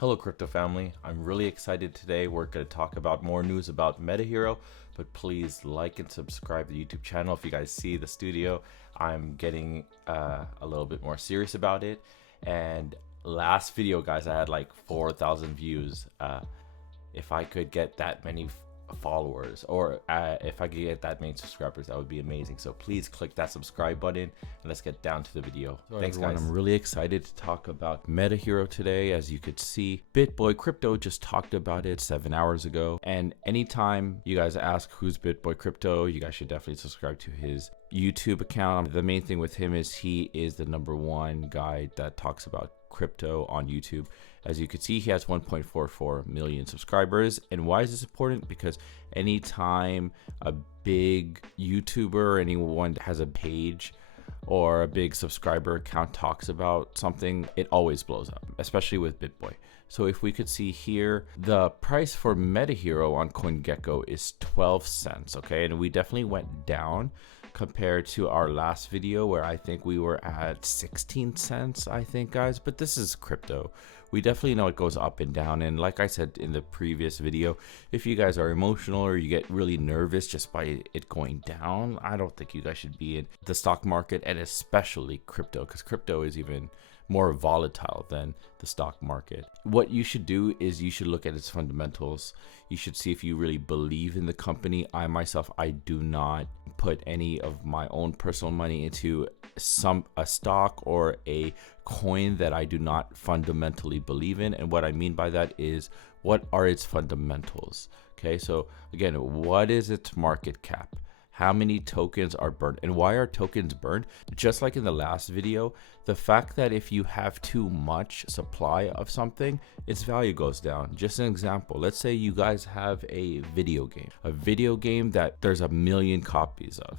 Hello crypto family, I'm really excited today. We're going to talk about more news about Metahero, but please like and subscribe to the YouTube channel. If you guys see the studio, I'm getting a little bit more serious about it. And last video guys, I had like 4,000 views. If I could get that many followers, or if I could get that many subscribers, that would be amazing. So please click that subscribe button and let's get down to the video. Thanks everyone, guys. I'm really excited to talk about Metahero today. As you could see, BitBoy Crypto just talked about it 7 hours ago, and anytime you guys ask who's BitBoy Crypto, you guys should definitely subscribe to his YouTube account. The main thing with him is he is the #1 guy that talks about crypto on YouTube. As you can see, he has 1.44 million subscribers. And why is this important? Because anytime a big YouTuber or anyone that has a page or a big subscriber count talks about something, it always blows up, especially with BitBoy. So if we could see here, the price for Metahero on CoinGecko is 12 cents, okay? And we definitely went down compared to our last video where I think we were at 16 cents, I think, guys. But this is crypto. We definitely know it goes up and down. And like I said in the previous video, if you guys are emotional or you get really nervous just by it going down, I don't think you guys should be in the stock market, and especially crypto, because crypto is even more volatile than the stock market. What you should do is you should look at its fundamentals. You should see if you really believe in the company. I myself, I do not put any of my own personal money into a stock or a coin that I do not fundamentally believe in. And what I mean by that is, what are its fundamentals? Okay, so again, what is its market cap? How many tokens are burned, and why are tokens burned? Just like in the last video, the fact that if you have too much supply of something, its value goes down. Just an example, let's say you guys have a video game that there's 1 million copies of.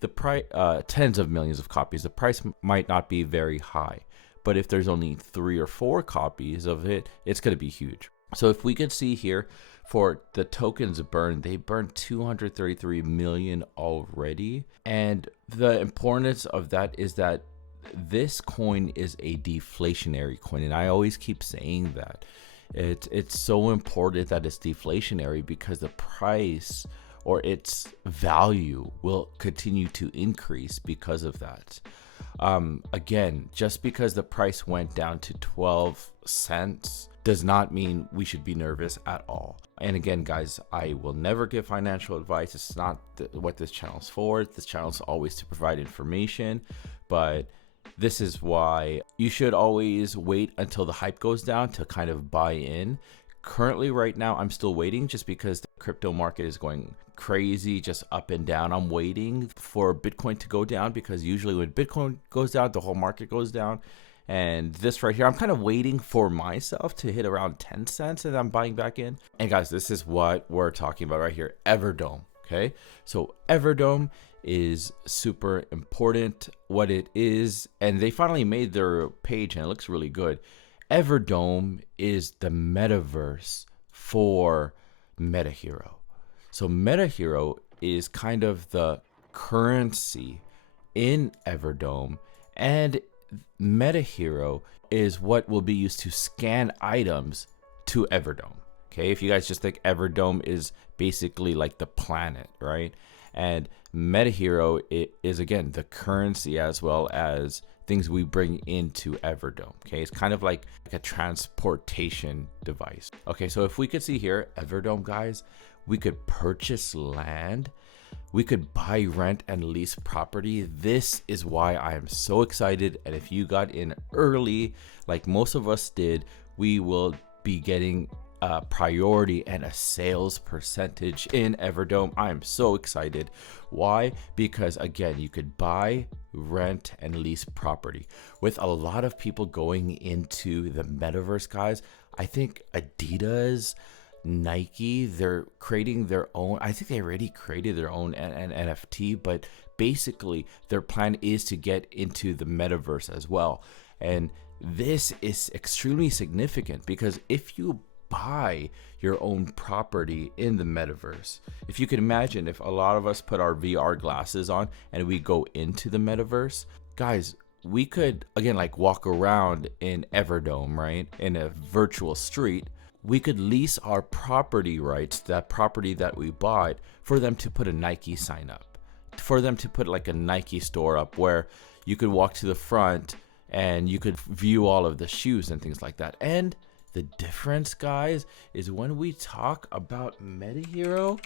The price, tens of millions of copies, the price might not be very high, but if there's only 3 or 4 copies of it, it's going to be huge. So if we could see here, for the tokens burned, they burned 233 million already. And the importance of that is that this coin is a deflationary coin. And I always keep saying that. It's so important that it's deflationary, because the price or its value will continue to increase because of that. Again, just because the price went down to 12 cents does not mean we should be nervous at all. And again, guys, I will never give financial advice. It's not what this channel is for. This channel is always to provide information, but this is why you should always wait until the hype goes down to kind of buy in. Currently, right now, I'm still waiting just because the crypto market is going crazy, just up and down. I'm waiting for Bitcoin to go down, because usually when Bitcoin goes down, the whole market goes down. And this right here, I'm kind of waiting for myself to hit around 10 cents and I'm buying back in. And guys, this is what we're talking about right here, Everdome. Okay, so Everdome is super important, what it is. And they finally made their page and it looks really good. Everdome is the metaverse for Metahero. So Metahero is kind of the currency in Everdome, and Metahero is what will be used to scan items to Everdome. Okay, if you guys just think Everdome is basically like the planet, right? And Metahero, it is again the currency as well as things we bring into Everdome. Okay, it's kind of like a transportation device. Okay, so if we could see here, Everdome, guys, we could purchase land. We could buy, rent, and lease property. This is why I am so excited. And if you got in early, like most of us did, we will be getting a priority and a sales percentage in Everdome. I am so excited. Why? Because again, you could buy, rent, and lease property. With a lot of people going into the metaverse, guys, I think Adidas, Nike, they're creating their own. I think they already created their own NFT, but basically their plan is to get into the metaverse as well. And this is extremely significant, because if you buy your own property in the metaverse, if you can imagine, if a lot of us put our VR glasses on and we go into the metaverse, guys, we could, again, like walk around in Everdome, right? In a virtual street. We could lease our property rights, that property that we bought, for them to put a Nike sign up, for them to put like a Nike store up where you could walk to the front and you could view all of the shoes and things like that. And the difference, guys, is when we talk about Metahero,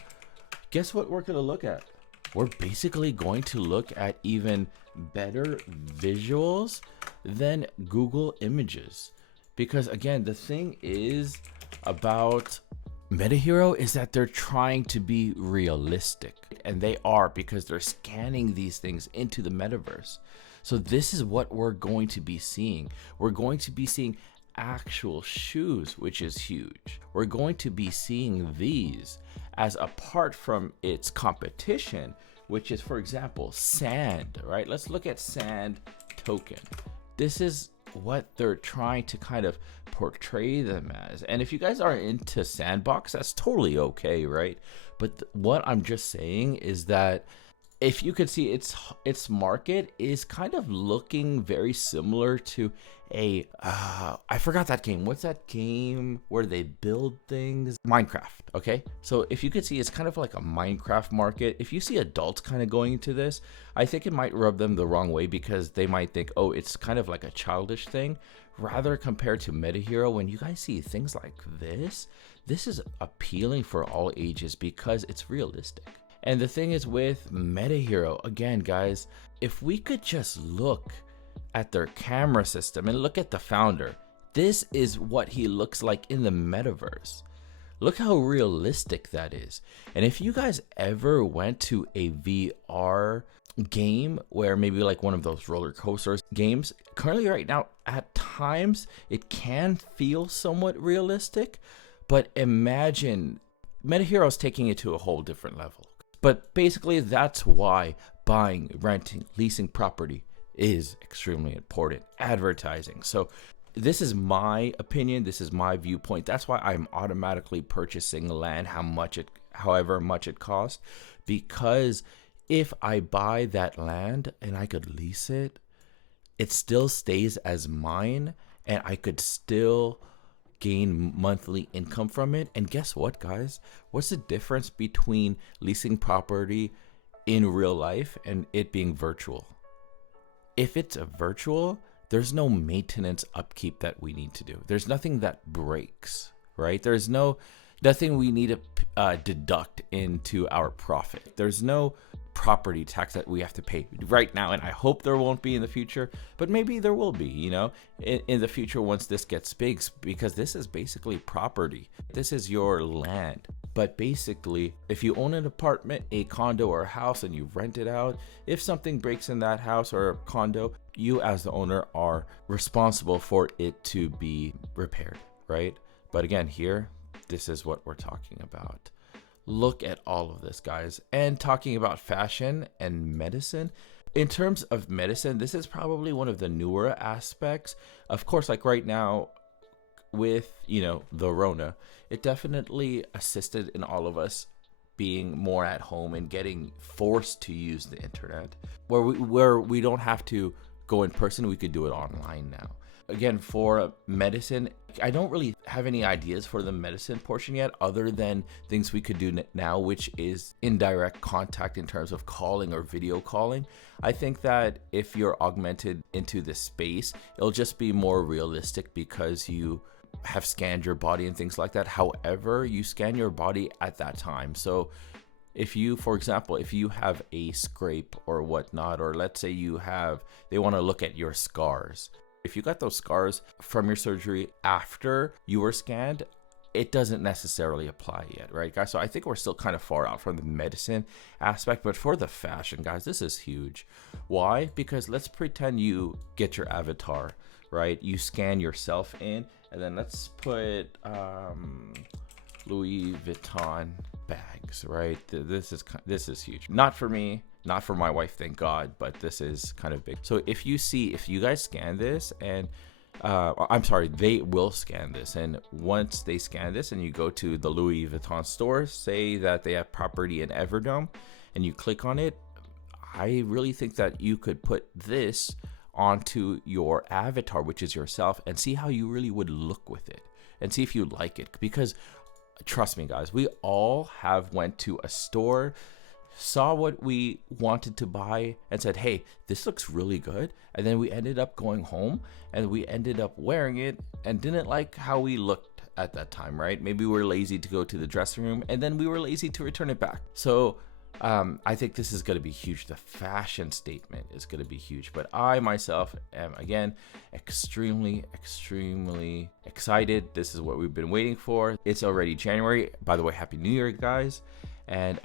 guess what we're going to look at? We're basically going to look at even better visuals than Google Images. Because again, the thing is about Metahero is that they're trying to be realistic, and they are, because they're scanning these things into the metaverse. So this is what we're going to be seeing. We're going to be seeing actual shoes, which is huge. We're going to be seeing these as apart from its competition, which is, for example, sand, right? Let's look at sand token. This is what they're trying to kind of portray them as. And if you guys are into sandbox, that's totally okay, right? But what I'm just saying is that if you could see, its market is kind of looking very similar to a I forgot that game. What's that game where they build things? Minecraft. Okay, so if you could see, it's kind of like a Minecraft market. If you see adults kind of going into this, I think it might rub them the wrong way, because they might think, oh, it's kind of like a childish thing, rather compared to Metahero. When you guys see things like this is appealing for all ages because it's realistic. And the thing is with Metahero, again, guys, if we could just look at their camera system and look at the founder, this is what he looks like in the metaverse. Look how realistic that is. And if you guys ever went to a VR game where maybe like one of those roller coaster games, currently right now, at times it can feel somewhat realistic, but imagine Metahero is taking it to a whole different level. But basically, that's why buying, renting, leasing property is extremely important. Advertising. So this is my opinion. This is my viewpoint. That's why I'm automatically purchasing land, however much it costs, because if I buy that land and I could lease it, it still stays as mine, and I could still gain monthly income from it. And guess what, guys? What's the difference between leasing property in real life and it being virtual? If it's a virtual, there's no maintenance upkeep that we need to do. There's nothing that breaks, right? There's nothing we need to deduct into our profit. There's no property tax that we have to pay right now, and I hope there won't be in the future, but maybe there will be, in the future once this gets big, because this is basically property. This is your land. But basically, if you own an apartment, a condo, or a house, and you rent it out, if something breaks in that house or condo, you as the owner are responsible for it to be repaired, right? But again, here, this is what we're talking about. Look at all of this, guys. And talking about fashion and medicine, in terms of medicine, this is probably one of the newer aspects. Of course, like right now with, the Rona, it definitely assisted in all of us being more at home and getting forced to use the internet, where we don't have to go in person. We could do it online now. Again, for medicine, I don't really have any ideas for the medicine portion yet, other than things we could do now, which is indirect contact in terms of calling or video calling. I think that if you're augmented into this space, it'll just be more realistic because you have scanned your body and things like that. However, you scan your body at that time. So if you, for example, if you have a scrape or whatnot, or let's say they want to look at your scars. If you got those scars from your surgery after you were scanned, it doesn't necessarily apply yet, right, guys? So I think we're still kind of far out from the medicine aspect, but for the fashion, guys, this is huge. Why? Because let's pretend you get your avatar, right? You scan yourself in, and then let's put Louis Vuitton bags, right? This is huge. Not for me. Not for my wife, thank God, but this is kind of big. So if you guys scan this, and they will scan this, and once they scan this and you go to the Louis Vuitton store, say that they have property in Everdome, and you click on it, I really think that you could put this onto your avatar, which is yourself, and see how you really would look with it, and see if you like it. Because trust me, guys, we all have went to a store, saw what we wanted to buy, and said, hey, this looks really good. And then we ended up going home and we ended up wearing it and didn't like how we looked at that time, right? Maybe we were lazy to go to the dressing room, and then we were lazy to return it back. So I think this is going to be huge. The fashion statement is going to be huge. But I myself am, again, extremely excited. This is what we've been waiting for. It's already January. By the way, Happy New Year, guys. And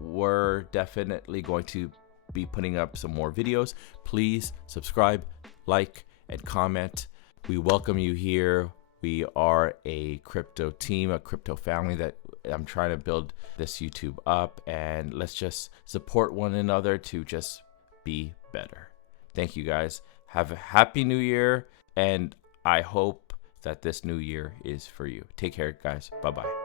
we're definitely going to be putting up some more videos. Please subscribe, like, and comment. We welcome you here. We are a crypto team, a crypto family that I'm trying to build this YouTube up, and let's just support one another to just be better. Thank you, guys. Have a happy new year, and I hope that this new year is for you. Take care, guys. Bye-bye.